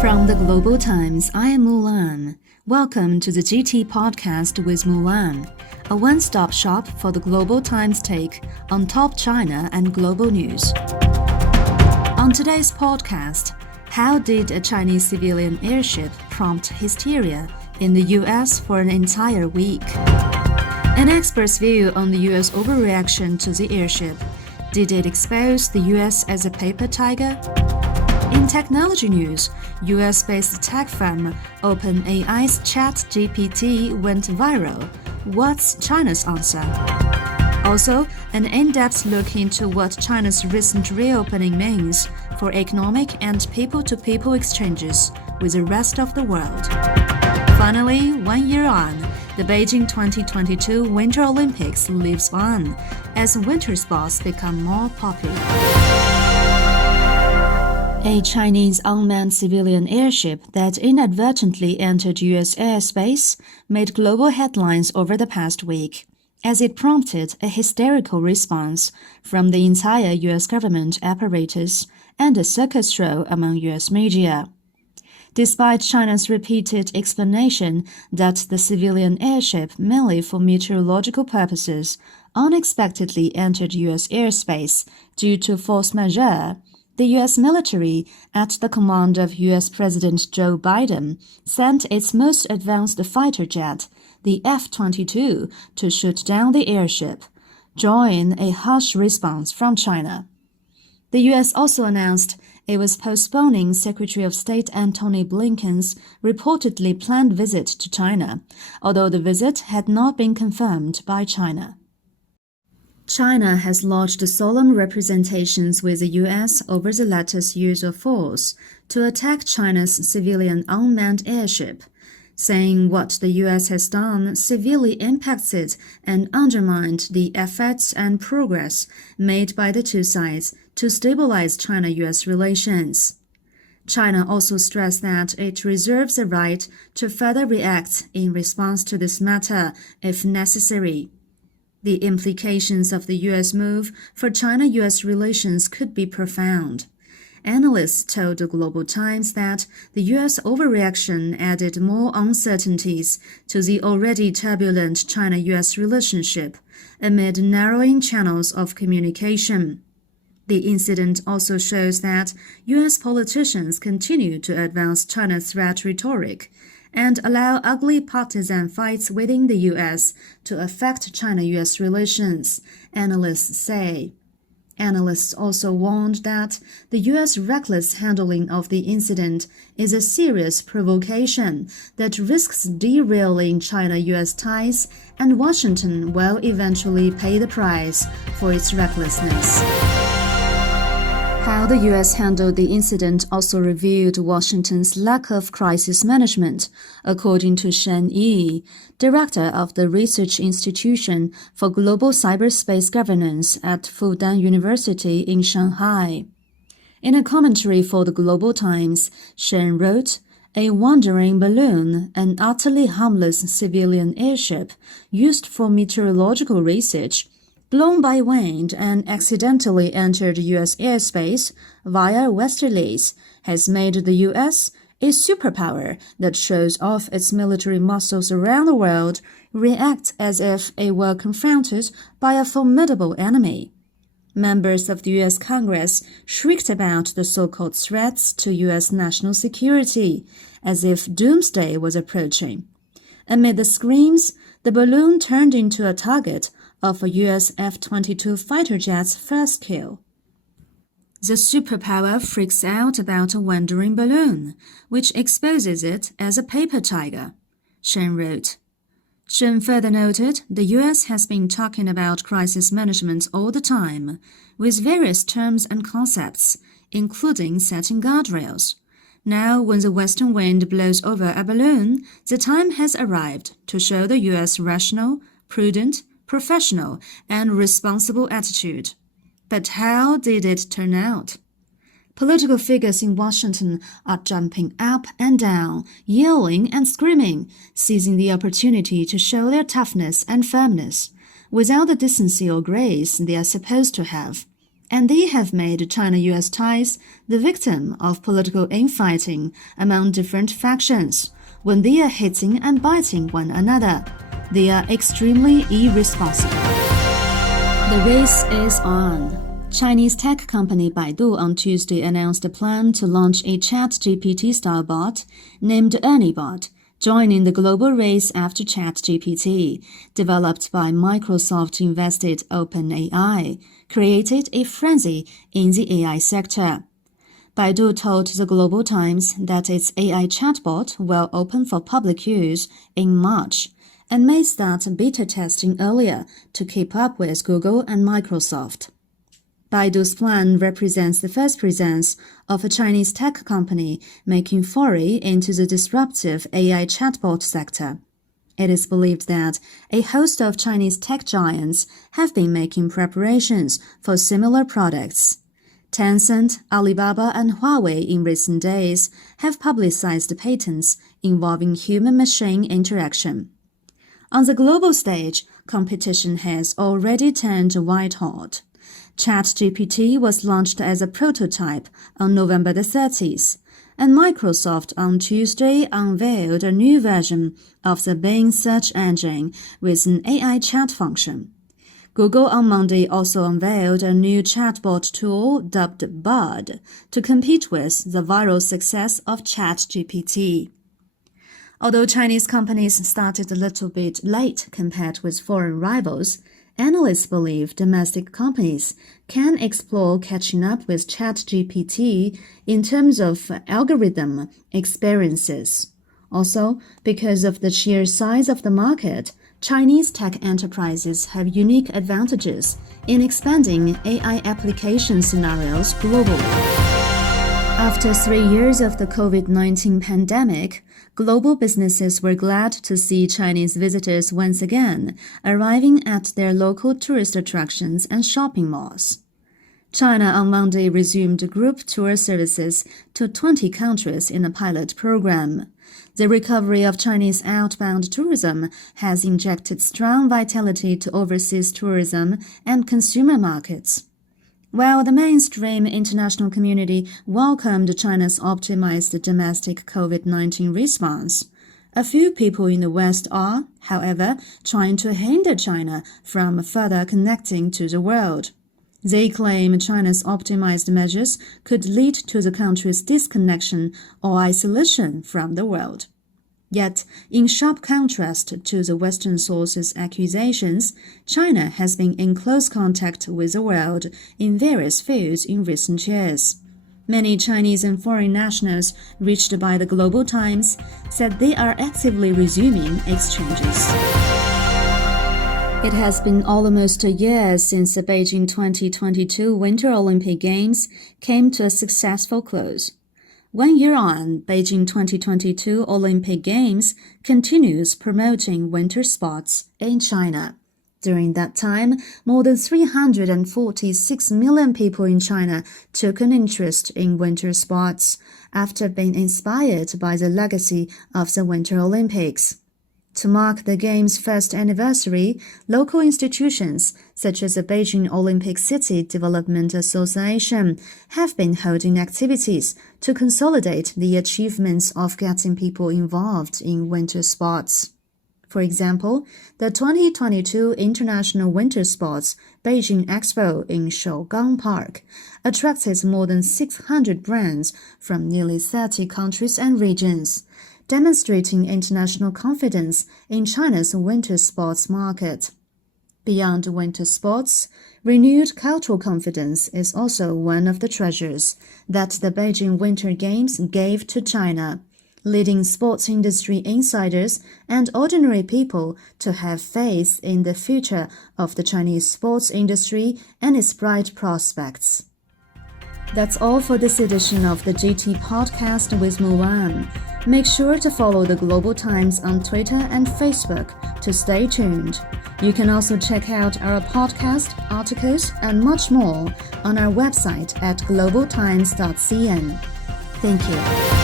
From the Global Times, I am Mulan. Welcome to the GT Podcast with Mulan, a one-stop shop for the Global Times take on top China and global news. On today's podcast, how did a Chinese civilian airship prompt hysteria in the US for an entire week? An expert's view on the US overreaction to the airship. Did it expose the US as a paper tiger? In technology news, US-based tech firm OpenAI's ChatGPT went viral. What's China's answer? Also, an in-depth look into what China's recent reopening means for economic and people-to-people exchanges with the rest of the world. Finally, 1 year on, the Beijing 2022 Winter Olympics lives on as winter sports become more popular. A Chinese unmanned civilian airship that inadvertently entered U.S. airspace made global headlines over the past week, as it prompted a hysterical response from the entire U.S. government apparatus and a circus show among U.S. media. Despite China's repeated explanation that the civilian airship, mainly for meteorological purposes, unexpectedly entered U.S. airspace due to force majeure, the U.S. military, at the command of U.S. President Joe Biden, sent its most advanced fighter jet, the F-22, to shoot down the airship, drawing a harsh response from China. The U.S. also announced it was postponing Secretary of State Antony Blinken's reportedly planned visit to China, although the visit had not been confirmed by China. China has lodged solemn representations with the U.S. over the latter's use of force to attack China's civilian unmanned airship, saying what the U.S. has done severely impacted and undermined the efforts and progress made by the two sides to stabilize China-U.S. relations. China also stressed that it reserves the right to further react in response to this matter if necessary. The implications of the U.S. move for China-U.S. relations could be profound. Analysts told the Global Times that the U.S. overreaction added more uncertainties to the already turbulent China-U.S. relationship amid narrowing channels of communication. The incident also shows that U.S. politicians continue to advance China's threat rhetoric and allow ugly partisan fights within the U.S. to affect China-U.S. relations, analysts say. Analysts also warned that the U.S. reckless handling of the incident is a serious provocation that risks derailing China-U.S. ties, and Washington will eventually pay the price for its recklessness. How the U.S. handled the incident also revealed Washington's lack of crisis management, according to Shen Yi, director of the Research Institution for Global Cyberspace Governance at Fudan University in Shanghai. In a commentary for the Global Times, Shen wrote, "A wandering balloon, an utterly harmless civilian airship used for meteorological research, blown by wind and accidentally entered U.S. airspace via westerlies, has made the U.S., a superpower that shows off its military muscles around the world, react as if it were confronted by a formidable enemy." Members of the U.S. Congress shrieked about the so-called threats to U.S. national security, as if doomsday was approaching. Amid the screams, the balloon turned into a target of a U.S. F-22 fighter jet's first kill. The superpower freaks out about a wandering balloon, which exposes it as a paper tiger, Shen wrote. Shen further noted the U.S. has been talking about crisis management all the time, with various terms and concepts, including setting guardrails. Now, when the western wind blows over a balloon, the time has arrived to show the U.S. rational, prudent, professional, and responsible attitude. But how did it turn out? Political figures in Washington are jumping up and down, yelling and screaming, seizing the opportunity to show their toughness and firmness, without the decency or grace they are supposed to have. and they have made China-US ties the victim of political infighting among different factions. When they are hitting and biting one another, they are extremely irresponsible. The race is on. Chinese tech company Baidu on Tuesday announced a plan to launch a ChatGPT-style bot named ErnieBot, joining the global race after ChatGPT, developed by Microsoft-invested OpenAI, created a frenzy in the AI sector. Baidu told the Global Times that its AI chatbot will open for public use in March and may start beta testing earlier to keep up with Google and Microsoft. Baidu's plan represents the first presence of a Chinese tech company making foray into the disruptive AI chatbot sector. It is believed that a host of Chinese tech giants have been making preparations for similar products. Tencent, Alibaba, and Huawei in recent days have publicized patents involving human-machine interaction. On the global stage, competition has already turned white-hot. ChatGPT was launched as a prototype on November the 30th, and Microsoft on Tuesday unveiled a new version of the Bing search engine with an AI chat function. Google on Monday also unveiled a new chatbot tool dubbed Bard to compete with the viral success of ChatGPT. Although Chinese companies started a little bit late compared with foreign rivals, analysts believe domestic companies can explore catching up with ChatGPT in terms of algorithm experiences. Also, because of the sheer size of the market, Chinese tech enterprises have unique advantages in expanding AI application scenarios globally. After 3 years of the COVID-19 pandemic, global businesses were glad to see Chinese visitors once again arriving at their local tourist attractions and shopping malls. China on Monday resumed group tour services to 20 countries in a pilot program. The recovery of Chinese outbound tourism has injected strong vitality to overseas tourism and consumer markets. While the mainstream international community welcomed China's optimized domestic COVID-19 response, a few people in the West are, however, trying to hinder China from further connecting to the world. They claim China's optimized measures could lead to the country's disconnection or isolation from the world. Yet, in sharp contrast to the Western sources' accusations, China has been in close contact with the world in various fields in recent years. Many Chinese and foreign nationals reached by the Global Times said they are actively resuming exchanges. It has been almost a year since the Beijing 2022 Winter Olympic Games came to a successful close. 1 year on, Beijing 2022 Olympic Games continues promoting winter sports in China. During that time, more than 346 million people in China took an interest in winter sports after being inspired by the legacy of the Winter Olympics. To mark the Games' first anniversary, local institutions such as the Beijing Olympic City Development Association have been holding activities to consolidate the achievements of getting people involved in winter sports. For example, the 2022 International Winter Sports Beijing Expo in Shougang Park attracted more than 600 brands from nearly 30 countries and regions, demonstrating international confidence in China's winter sports market. Beyond winter sports, renewed cultural confidence is also one of the treasures that the Beijing Winter Games gave to China, leading sports industry insiders and ordinary people to have faith in the future of the Chinese sports industry and its bright prospects. That's all for this edition of the GT Podcast with Mulan. Make sure to follow the Global Times on Twitter and Facebook to stay tuned. You can also check out our podcast, articles, and much more on our website at globaltimes.cn. Thank you.